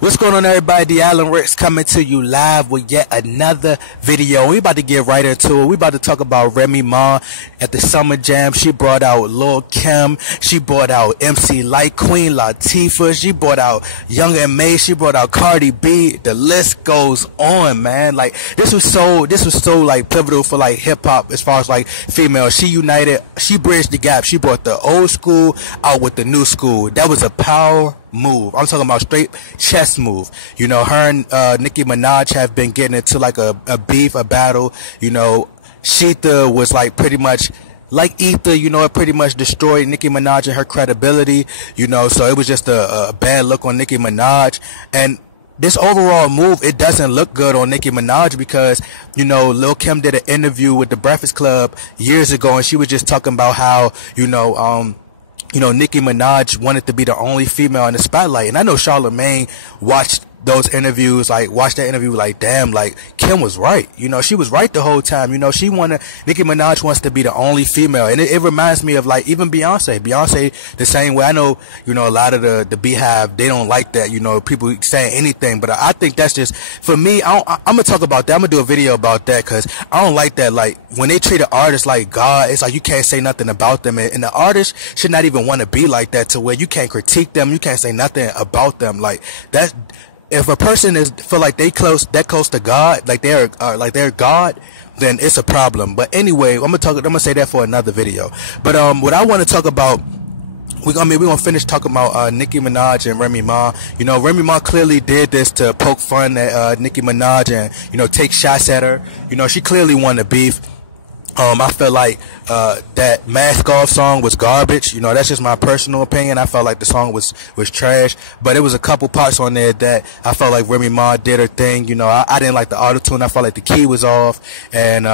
What's going on, everybody? The Allen Ricks coming to you live with yet another video. We about to get right into it. We about to talk about Remy Ma at the Summer Jam. She brought out Lil Kim. She brought out MC Light, Queen Latifah. She brought out Young M.A. She brought out Cardi B. The list goes on, man. Like this was so like pivotal for like hip hop as far as like female. She united. She bridged the gap. She brought the old school out with the new school. That was a power move. I'm talking about straight chess move. You know, her and Nicki Minaj have been getting into like a beef, a battle. You know, Sheetha was like pretty much like Ether, you know, it pretty much destroyed Nicki Minaj and her credibility, you know, so it was just a bad look on Nicki Minaj. And this overall move, it doesn't look good on Nicki Minaj because, you know, Lil Kim did an interview with the Breakfast Club years ago, and she was just talking about how, you know, Nicki Minaj wanted to be the only female in the spotlight. And I know Charlamagne watched those interviews, watched that interview like, damn, like, Kim was right. You know, she was right the whole time. You know, Nicki Minaj wants to be the only female. And it reminds me of, like, even Beyonce. Beyonce, the same way. I know, you know, a lot of the Beehive, they don't like that, you know, people saying anything. But I think that's just, for me, I'm going to talk about that. I'm going to do a video about that because I don't like that. Like, when they treat an artist like God, it's like you can't say nothing about them. And the artist should not even want to be like that, to where you can't critique them. You can't say nothing about them. Like, that's, if a person feel like that close to God, like they're God, then it's a problem. But anyway, I'm gonna say that for another video. But what I want to talk about, we're gonna finish talking about Nicki Minaj and Remy Ma. You know, Remy Ma clearly did this to poke fun at Nicki Minaj and, you know, take shots at her. You know, she clearly wanted beef. I felt like that Mask Off song was garbage. You know, that's just my personal opinion. I felt like the song was trash, but it was a couple parts on there that I felt like Remy Ma did her thing. You know, I didn't like the auto-tune. I felt like the key was off, and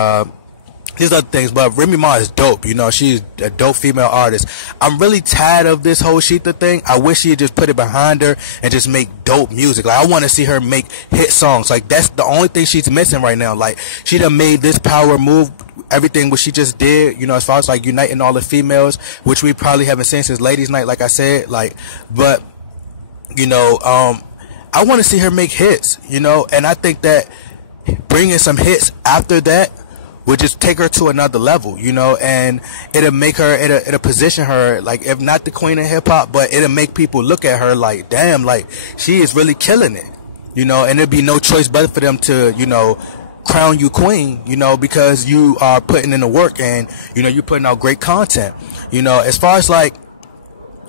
these other things. But Remy Ma is dope. You know, she's a dope female artist. I'm really tired of this whole Sheetha thing. I wish she'd just put it behind her and just make dope music. Like, I want to see her make hit songs. Like, that's the only thing she's missing right now. Like, she done made this power move, everything what she just did, you know, as far as like uniting all the females, which we probably haven't seen since Ladies Night, like I said. Like, but, you know, I want to see her make hits, you know, and I think that bringing some hits after that would just take her to another level, you know, and it'll make her, it'll position her, like, if not the queen of hip hop, but it'll make people look at her like, damn, like, she is really killing it, you know, and there'd be no choice but for them to, you know, crown you queen, you know, because you are putting in the work and, you know, you're putting out great content. You know, as far as like,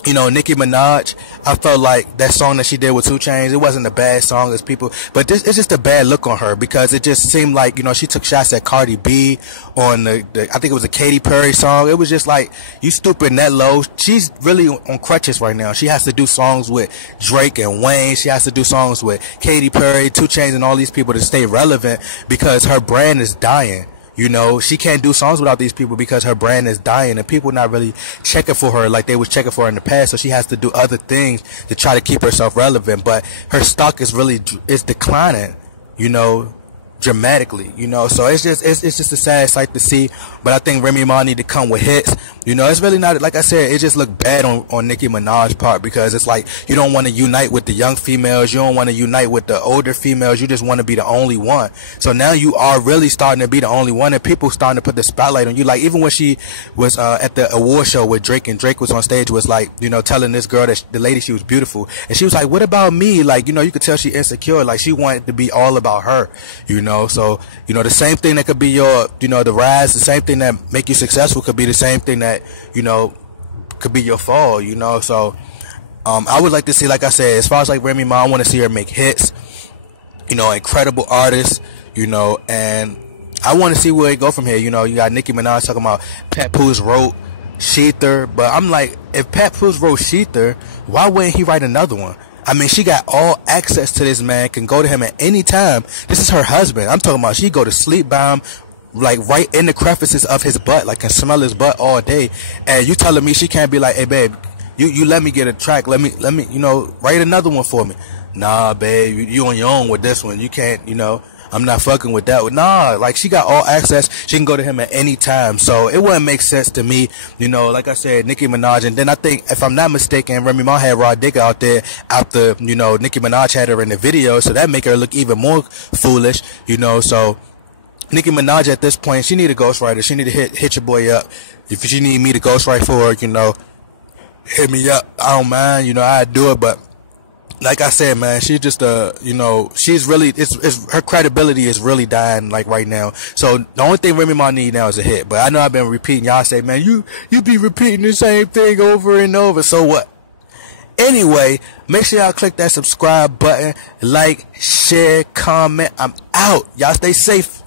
you know, Nicki Minaj, I felt like that song that she did with 2 Chainz, it wasn't a bad song as people, but it's just a bad look on her because it just seemed like, you know, she took shots at Cardi B on I think it was a Katy Perry song. It was just like, you stupid and that low. She's really on crutches right now. She has to do songs with Drake and Wayne. She has to do songs with Katy Perry, 2 Chainz, and all these people to stay relevant because her brand is dying. You know, she can't do songs without these people because her brand is dying and people not really checking for her like they was checking for her in the past. So she has to do other things to try to keep herself relevant. But her stock is declining, you know, dramatically, you know. So it's just a sad sight to see. But I think Remy Ma need to come with hits. You know, it's really not, like I said, it just looked bad on Nicki Minaj's part because it's like you don't want to unite with the young females, you don't want to unite with the older females, you just want to be the only one. So now you are really starting to be the only one and people starting to put the spotlight on you. Like, even when she was at the award show with Drake and Drake was on stage, was like, you know, telling this girl that the lady, she was beautiful, and she was like, what about me? Like, you know, you could tell she insecure, like she wanted to be all about her, you know. So, you know, the same thing that could be your, you know, the rise, the same thing that make you successful could be the same thing that, you know, could be your fall, you know. So I would like to see, like I said, as far as like Remy Ma, I want to see her make hits, you know, incredible artists, you know, and I want to see where it go from here. You know, you got Nicki Minaj talking about Papoose wrote Sheetha, but I'm like, if Papoose wrote Sheetha, why wouldn't he write another one? I mean, she got all access to this man, can go to him at any time. This is her husband. I'm talking about she go to sleep by him, like right in the crevices of his butt, like can smell his butt all day. And you telling me she can't be like, hey babe, you let me get a track, let me, you know, write another one for me. Nah, babe, you on your own with this one. You can't, you know. I'm not fucking with that. Nah, like, she got all access. She can go to him at any time. So it wouldn't make sense to me, you know. Like I said, Nicki Minaj, and then I think, if I'm not mistaken, Remy Ma had raw dick out there after, you know, Nicki Minaj had her in the video, so that make her look even more foolish, you know. So Nicki Minaj at this point, she need a ghostwriter. She need to hit your boy up. If she need me to ghostwrite for her, you know, hit me up. I don't mind, you know, I'd do it. But like I said, man, she's just you know, she's really, it's her credibility is really dying, like, right now. So the only thing Remy Ma need now is a hit. But I know I've been repeating. Y'all say, man, you be repeating the same thing over and over. So what? Anyway, make sure y'all click that subscribe button, like, share, comment. I'm out. Y'all stay safe.